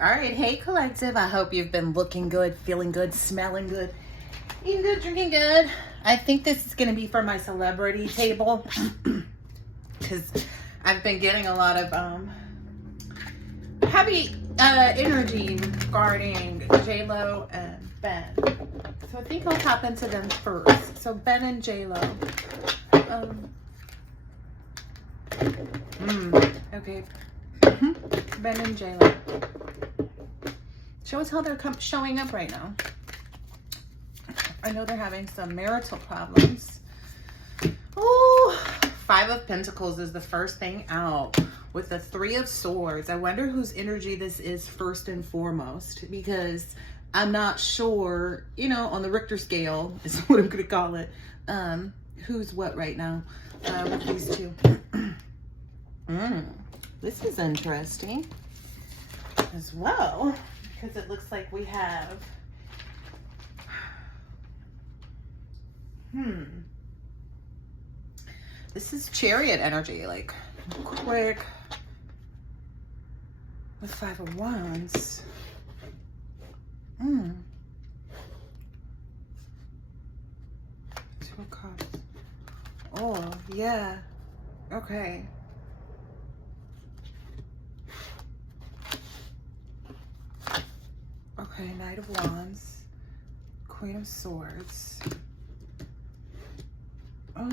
All right, hey collective. I hope you've been looking good, feeling good, smelling good, eating good, drinking good. I think this is going to be for my celebrity table because I've been getting a lot of heavy energy regarding J-Lo and Ben. So I think I'll tap into them first. So Ben and J-Lo. Okay. Ben and J-Lo. Show us how they're showing up right now. I know they're having some marital problems. Ooh, Five of Pentacles is the first thing out with the Three of Swords. I wonder whose energy this is first and foremost, because I'm not sure, you know, on the Richter scale is what I'm going to call it. Who's what right now with these two. This is interesting as well, because it looks like we have this is Chariot energy, like quick with Five of Wands. Two of Cups. Oh yeah, okay. Okay, Knight of Wands, Queen of Swords. Oh,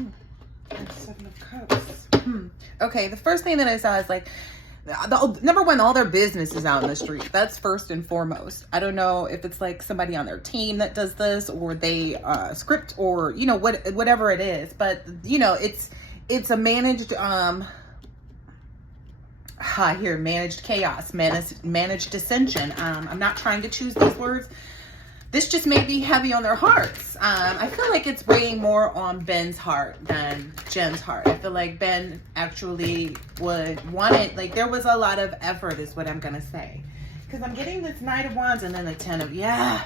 and Seven of Cups. Okay, the first thing that I saw is like, number one, all their business is out in the street. That's first and foremost. I don't know if it's like somebody on their team that does this, or they script, or you know whatever it is. But you know, it's a managed I hear managed chaos, managed dissension. I'm not trying to choose these words. This just may be heavy on their hearts. I feel like it's weighing more on Ben's heart than Jen's heart. I feel like Ben actually would want it. Like there was a lot of effort is what I'm going to say. Because I'm getting this Knight of Wands and then the Ten of, yeah.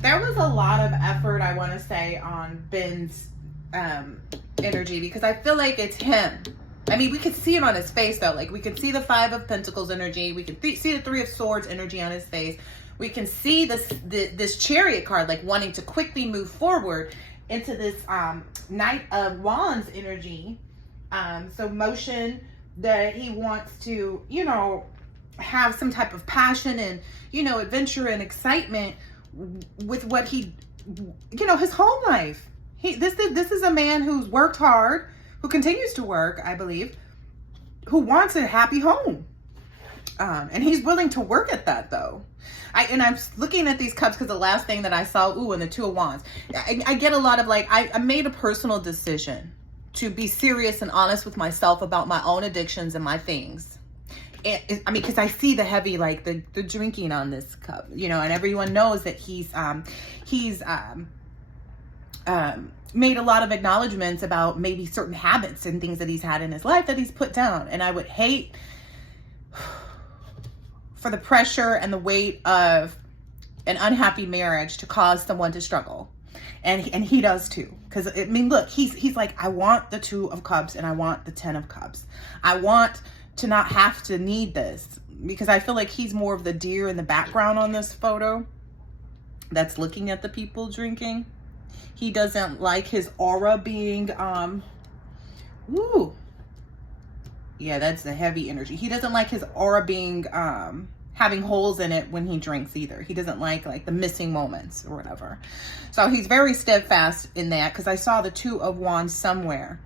There was a lot of effort, I want to say, on Ben's energy, because I feel like it's him. I mean, we could see it on his face, though. Like, we could see the Five of Pentacles energy. We can see the Three of Swords energy on his face. We can see this Chariot card, like, wanting to quickly move forward into this Knight of Wands energy. So motion that he wants to, you know, have some type of passion and, you know, adventure and excitement with what he, you know, his home life. This is a man who's worked hard, who continues to work, I believe, who wants a happy home. And he's willing to work at that, though. I'm looking at these cups because the last thing that I saw, and the Two of Wands. I get a lot of like, I made a personal decision to be serious and honest with myself about my own addictions and my things. I mean, because I see the heavy, like the drinking on this cup, you know, and everyone knows that he's made a lot of acknowledgments about maybe certain habits and things that he's had in his life that he's put down. And I would hate for the pressure and the weight of an unhappy marriage to cause someone to struggle. And he does too. Because, I mean, look, he's like, I want the Two of Cups and I want the Ten of Cups. I want to not have to need this, because I feel like he's more of the deer in the background on this photo that's looking at the people drinking. He doesn't like his aura being, yeah, that's the heavy energy. He doesn't like his aura being, having holes in it when he drinks either. He doesn't like the missing moments or whatever. So he's very steadfast in that, because I saw the Two of Wands somewhere.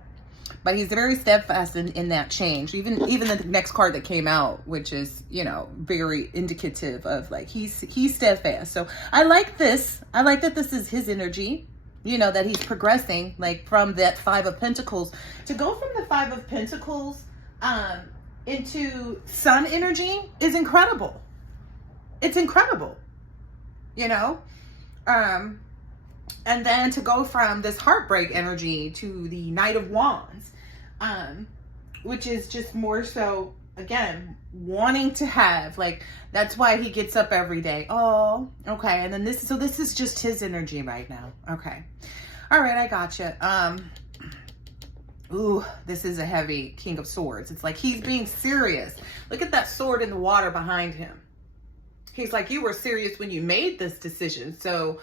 But he's very steadfast in that change. Even the next card that came out, which is, you know, very indicative of like, he's steadfast. So I like this. I like that this is his energy. You know, that he's progressing, like, from that Five of Pentacles. To go from the Five of Pentacles into Sun energy is incredible. It's incredible, you know? And then to go from this heartbreak energy to the Knight of Wands, which is just more so, again, wanting to have, like, that's why he gets up every day. Oh, okay. And then this is just his energy right now. Okay. All right, I gotcha. Ooh, this is a heavy King of Swords. It's like he's being serious. Look at that sword in the water behind him. He's like, you were serious when you made this decision. So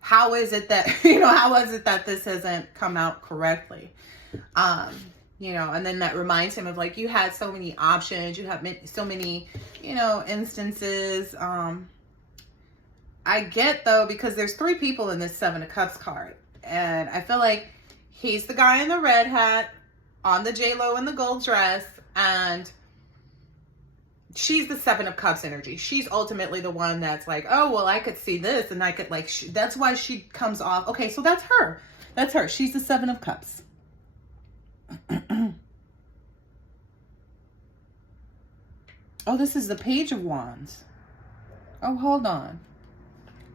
how is it that, how is it that this hasn't come out correctly? And then that reminds him of like, you had so many options, you have so many, instances. I get though, because there's 3 people in this 7 of Cups card. And I feel like he's the guy in the red hat on the J-Lo in the gold dress. And she's the 7 of Cups energy. She's ultimately the one that's like, oh, well, I could see this. And I could like, that's why she comes off. Okay, so that's her. That's her. She's the 7 of Cups. Oh, this is the Page of Wands. Oh, hold on.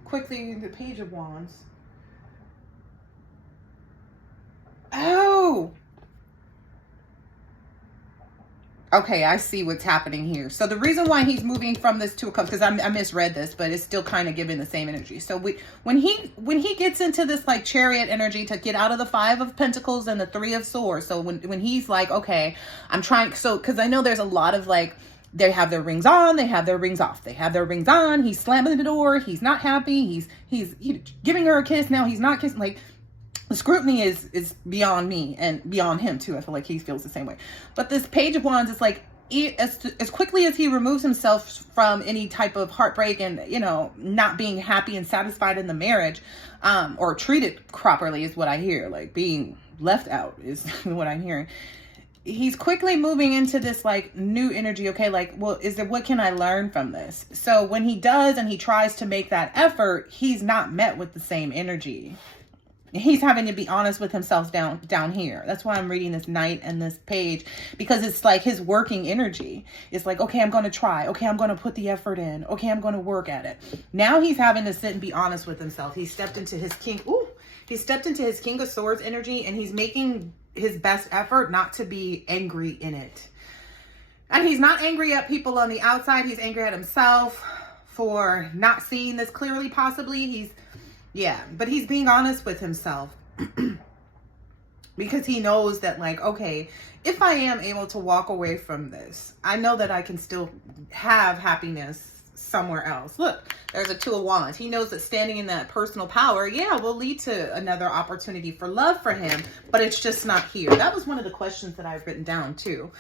Quickly, the Page of Wands. Oh! Okay, I see what's happening here. So the reason why he's moving from this 2 of Cups, because I misread this, but it's still kind of giving the same energy. So when he gets into this like Chariot energy to get out of the 5 of Pentacles and the 3 of Swords. So when he's like, okay, I'm trying, so because I know there's a lot of like, they have their rings on, they have their rings off. They have their rings on. He's slamming the door. He's not happy. He's giving her a kiss. Now he's not kissing. Like, the scrutiny is beyond me and beyond him too. I feel like he feels the same way. But this Page of Wands is like, as quickly as he removes himself from any type of heartbreak and, not being happy and satisfied in the marriage, or treated properly is what I hear. Like being left out is what I'm hearing. He's quickly moving into this like new energy. Okay, like, well, what can I learn from this? So when he does and he tries to make that effort, he's not met with the same energy. He's having to be honest with himself down here. That's why I'm reading this Knight and this Page, because it's like his working energy. It's like, okay, I'm going to try. Okay, I'm going to put the effort in. Okay, I'm going to work at it. Now he's having to sit and be honest with himself. He stepped into his King of Swords energy, and he's making his best effort not to be angry in it. And he's not angry at people on the outside. He's angry at himself for not seeing this clearly, possibly. But he's being honest with himself because he knows that like, okay, if I am able to walk away from this, I know that I can still have happiness somewhere else. Look, there's a 2 of Wands. He knows that standing in that personal power, will lead to another opportunity for love for him, but it's just not here. That was one of the questions that I've written down too.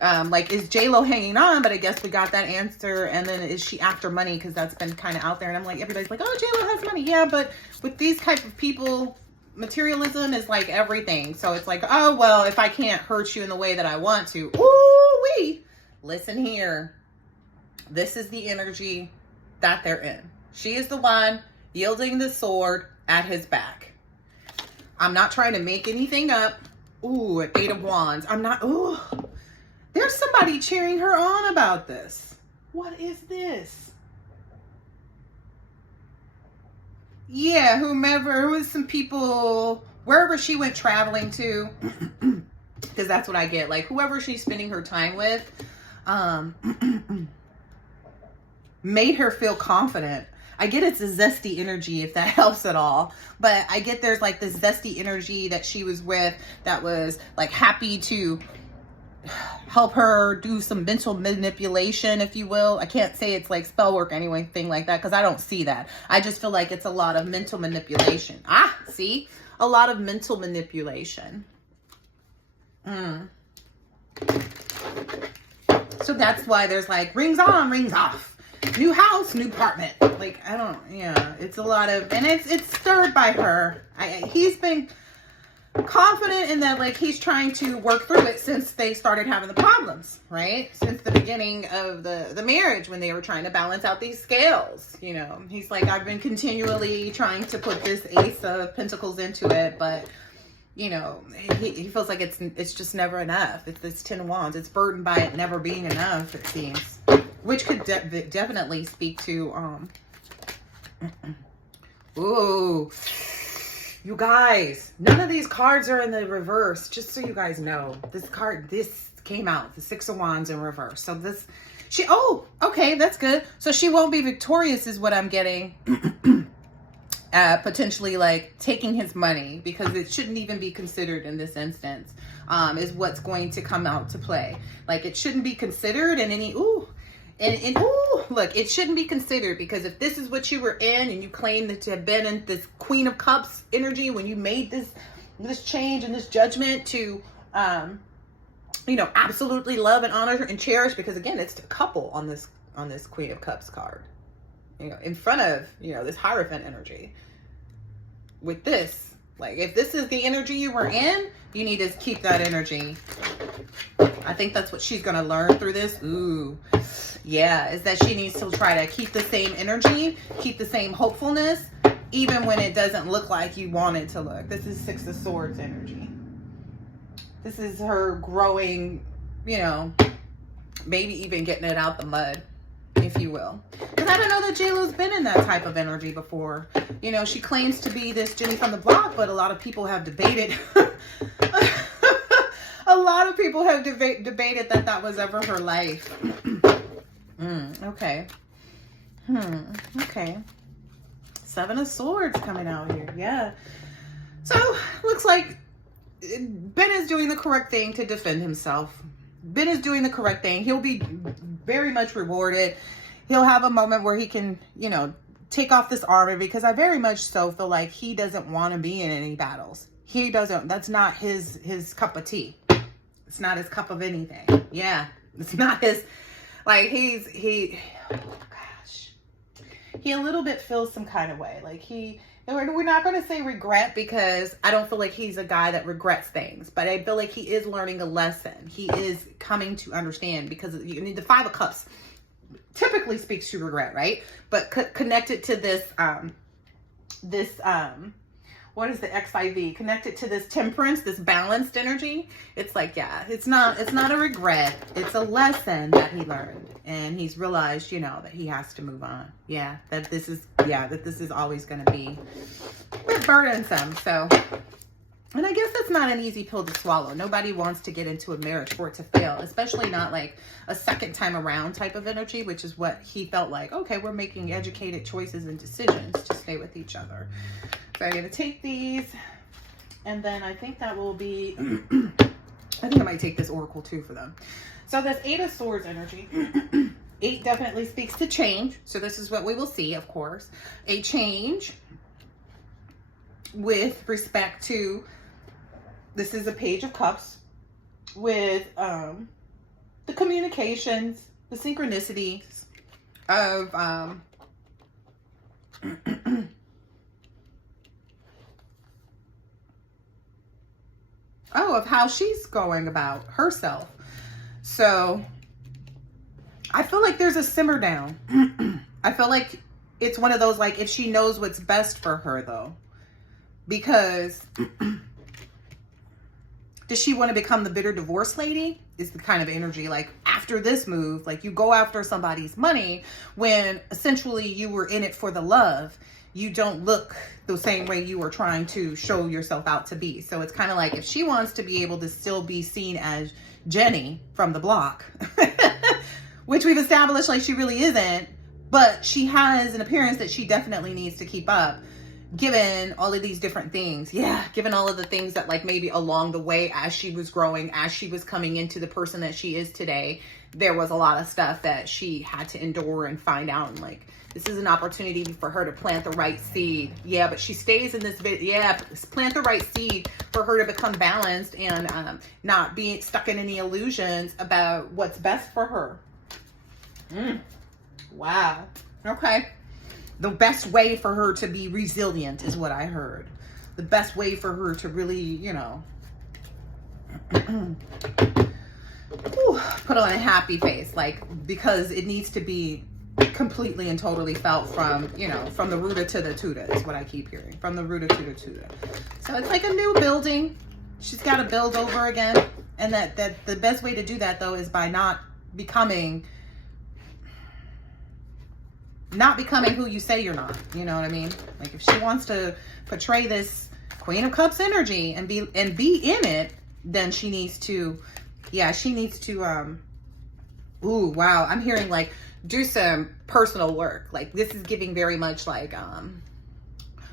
Like, is J-Lo hanging on? But I guess we got that answer. And then is she after money? Because that's been kind of out there. And I'm like, everybody's like, oh, J-Lo has money. Yeah, but with these type of people, materialism is like everything. So it's like, oh, well, if I can't hurt you in the way that I want to. Ooh-wee. Listen here. This is the energy that they're in. She is the one yielding the sword at his back. I'm not trying to make anything up. Ooh, an 8 of Wands. I'm not, ooh. There's somebody cheering her on about this. What is this? Yeah, whomever, who is some people, wherever she went traveling to, because that's what I get. Like, whoever she's spending her time with, made her feel confident. I get it's a zesty energy, if that helps at all. But I get there's like this zesty energy that she was with that was like happy to help her do some mental manipulation, if you will. I can't say it's like spell work or anything like that, because I don't see that. I just feel like it's a lot of mental manipulation. See? A lot of mental manipulation. So that's why there's like rings on, rings off. New house, new apartment. Like, I don't, it's a lot of, and it's stirred by her. He's been confident in that, like, he's trying to work through it since they started having the problems, right? Since the beginning of the marriage, when they were trying to balance out these scales, he's like, I've been continually trying to put this Ace of Pentacles into it, but he feels like it's just never enough. It's this 10 of Wands. It's burdened by it never being enough, it seems, which could definitely speak to ooh. You guys, none of these cards are in the reverse, just so you guys know. This came out, the 6 of Wands in reverse. So okay, that's good. So she won't be victorious is what I'm getting. Potentially like taking his money, because it shouldn't even be considered in this instance, is what's going to come out to play. Like, it shouldn't be considered in any, And ooh, look, it shouldn't be considered, because if this is what you were in and you claim that to have been in this Queen of Cups energy when you made this change and this judgment to, you know, absolutely love and honor and cherish, because again, it's the couple on this Queen of Cups card, you know, in front of, you know, this Hierophant energy. With this, like, if this is the energy you were in, you need to keep that energy. I think that's what she's going to learn through this. Ooh, yeah, is that she needs to try to keep the same energy, keep the same hopefulness, even when it doesn't look like you want it to look. This is Six of Swords energy. This is her growing, you know, maybe even getting it out the mud, if you will. Because I don't know that JLo's been in that type of energy before. You know, she claims to be this Jenny from the block, but a lot of people have debated. A lot of people have debated that was ever her life. Okay. Okay. Seven of Swords coming out here. Yeah. So, looks like Ben is doing the correct thing to defend himself. Ben is doing the correct thing. He'll be very much rewarded. He'll have a moment where he can, you know, take off this armor, because I very much so feel like he doesn't want to be in any battles. He doesn't. That's not his cup of tea. It's not his cup of anything. Yeah. It's not his, like, he, oh gosh. He a little bit feels some kind of way. Like we're not going to say regret, because I don't feel like he's a guy that regrets things, but I feel like he is learning a lesson. He is coming to understand, because you need the Five of Cups typically speaks to regret, right? But connected to this, what is the XIV? Connected to this temperance, this balanced energy. It's like, yeah, it's not a regret. It's a lesson that he learned. And he's realized, you know, that he has to move on. Yeah, that this is always going to be a bit burdensome. So, and I guess that's not an easy pill to swallow. Nobody wants to get into a marriage for it to fail, especially not like a second time around type of energy, which is what he felt like. Okay, we're making educated choices and decisions to stay with each other. So I'm going to take these, and then I think that will be, I think I might take this Oracle too for them. So this Eight of Swords energy, 8 definitely speaks to change. So this is what we will see, of course. A change with respect to, this is a Page of Cups, with the communications, the synchronicities of, of how she's going about herself. So I feel like there's a simmer down. I feel like it's one of those, like, if she knows what's best for her, though, because does she want to become the bitter divorce lady? Is the kind of energy, like, after this move, like, you go after somebody's money when essentially you were in it for the love. You don't look the same way you were trying to show yourself out to be. So it's kind of like, if she wants to be able to still be seen as Jenny from the block, which we've established like she really isn't, but she has an appearance that she definitely needs to keep up, given all of these different things. Yeah, given all of the things that, like, maybe along the way as she was growing, as she was coming into the person that she is today, there was a lot of stuff that she had to endure and find out, and like, this is an opportunity for her to plant the right seed. Yeah, but she stays in this bit. Yeah, plant the right seed for her to become balanced and not being stuck in any illusions about what's best for her. Wow. Okay. The best way for her to be resilient is what I heard. The best way for her to really, you know, put on a happy face, like, because it needs to be completely and totally felt from, you know, from the rooter to the tutor is what I keep hearing. From the rooter to the tutor. So it's like a new building. She's got to build over again. And that the best way to do that, though, is by not becoming who you say you're not. You know what I mean? Like, if she wants to portray this Queen of Cups energy and be in it, then she needs to, yeah, she needs to, ooh, wow. I'm hearing, like, do some personal work. Like, this is giving very much like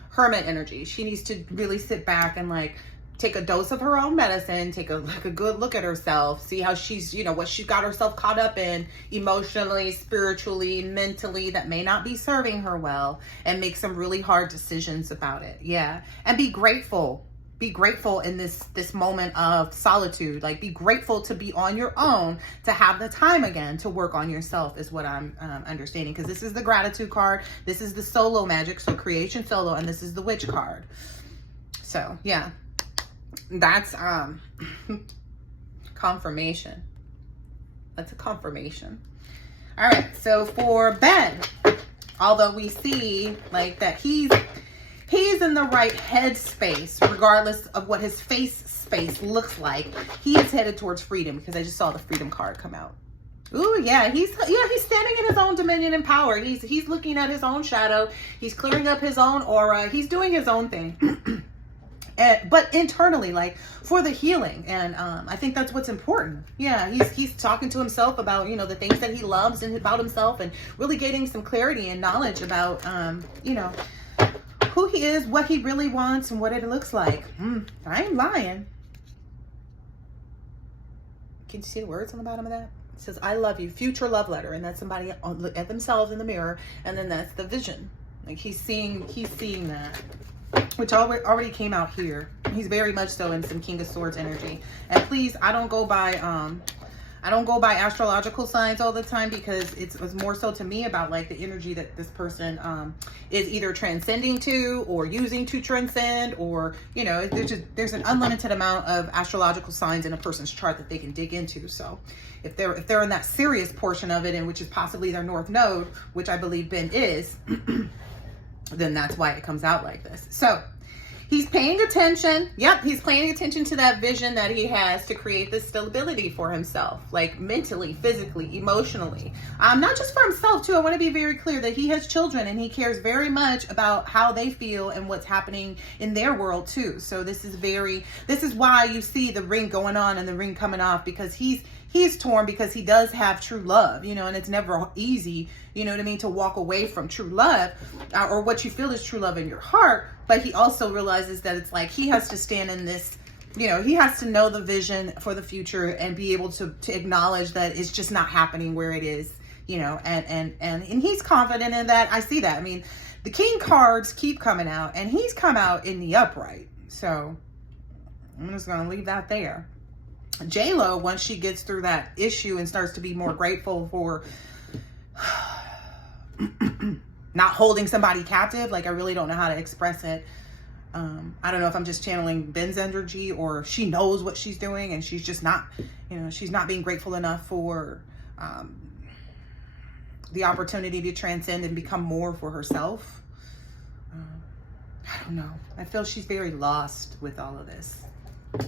hermit energy. She needs to really sit back and, like, take a dose of her own medicine, take a good look at herself, see how she's, you know, what she's got herself caught up in emotionally, spiritually, mentally, that may not be serving her well, and make some really hard decisions about it. Yeah. And be grateful. Be grateful in this moment of solitude. Like, be grateful to be on your own, to have the time again to work on yourself, is what I'm understanding. Because this is the gratitude card. This is the solo magic, so creation solo, and this is the witch card. So yeah, that's confirmation. That's a confirmation. All right, so for Ben, although we see like that he's in the right headspace, regardless of what his face space looks like, he is headed towards freedom, because I just saw the freedom card come out. Ooh, yeah, he's standing in his own dominion and power. He's looking at his own shadow. He's clearing up his own aura. He's doing his own thing. But internally, like, for the healing. And I think that's what's important. Yeah, he's talking to himself about, you know, the things that he loves and about himself, and really getting some clarity and knowledge about, you know, who he is, what he really wants, and what it looks like. I ain't lying. Can you see the words on the bottom of that? It says, I love you, future love letter. And that's somebody at themselves in the mirror. And then that's the vision. Like, he's seeing that, which already came out here. He's very much so in some King of Swords energy. And please, I don't go by astrological signs all the time, because it's more so to me about like the energy that this person is either transcending to, or using to transcend, or, you know, there's an unlimited amount of astrological signs in a person's chart that they can dig into. So if they're in that serious portion of it, and which is possibly their North Node, which I believe Ben is, then that's why it comes out like this. So he's paying attention. Yep, he's paying attention to that vision that he has to create this stability for himself, like mentally, physically, emotionally. Not just for himself too. I want to be very clear that he has children, and he cares very much about how they feel and what's happening in their world too. So this is why you see the ring going on and the ring coming off, because he's torn, because he does have true love, you know, and it's never easy, you know what I mean, to walk away from true love, or what you feel is true love in your heart. But he also realizes that it's like he has to stand in this, you know, he has to know the vision for the future and be able to acknowledge that it's just not happening where it is, you know, and he's confident in that. I see that. I mean, the King cards keep coming out, and he's come out in the upright. So I'm just going to leave that there. J-Lo, once she gets through that issue and starts to be more grateful for not holding somebody captive, like, I really don't know how to express it. I don't know if I'm just channeling Ben's energy, or she knows what she's doing and she's just not, you know, she's not being grateful enough for the opportunity to transcend and become more for herself. I don't know. I feel she's very lost with all of this.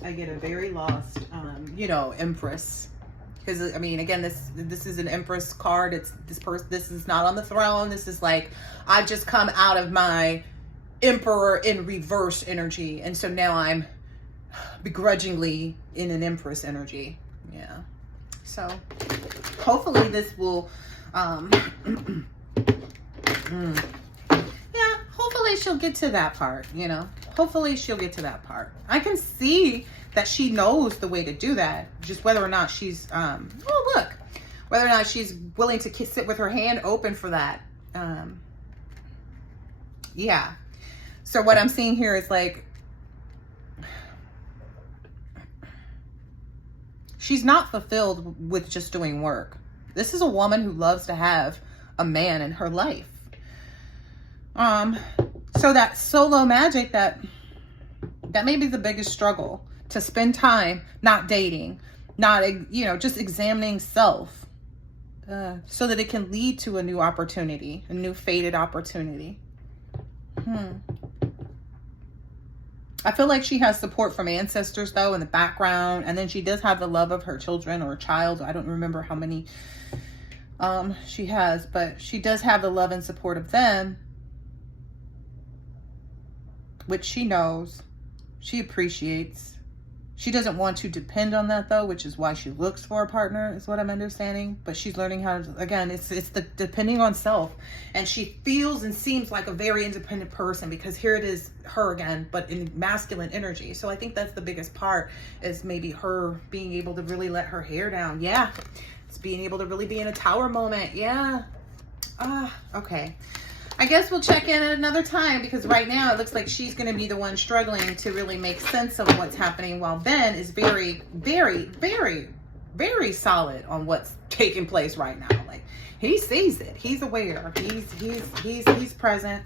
I get a very lost, you know, Empress. Because, I mean, again, this is an Empress card. It's this person. This is not on the throne. This is like, I just come out of my Emperor in reverse energy, and so now I'm begrudgingly in an Empress energy. Yeah. So hopefully this will, yeah. Hopefully she'll get to that part. You know. Hopefully she'll get to that part. I can see that she knows the way to do that. Just whether or not she's, oh look, whether or not she's willing to sit with her hand open for that. Yeah. So what I'm seeing here is like, she's not fulfilled with just doing work. This is a woman who loves to have a man in her life. So that solo magic, that may be the biggest struggle, to spend time not dating, not, you know, just examining self, so that it can lead to a new opportunity, a new fated opportunity. I feel like she has support from ancestors though in the background, and then she does have the love of her children or child. I don't remember how many she has, but she does have the love and support of them, which she knows, she appreciates, She doesn't want to depend on that though, which is why she looks for a partner, is what I'm understanding. But she's learning how to, again, it's the depending on self. And she feels and seems like a very independent person, because here it is her again, but in masculine energy. So I think that's the biggest part, is maybe her being able to really let her hair down. Yeah. It's being able to really be in a tower moment. Yeah. Okay. I guess we'll check in at another time, because right now it looks like she's going to be the one struggling to really make sense of what's happening, while Ben is very, very, very, very solid on what's taking place right now. Like, he sees it. He's aware. He's present.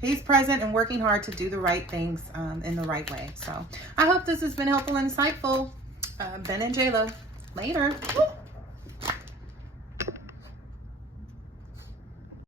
He's present and working hard to do the right things in the right way. So I hope this has been helpful and insightful. Ben and J-Lo. Later. Woo.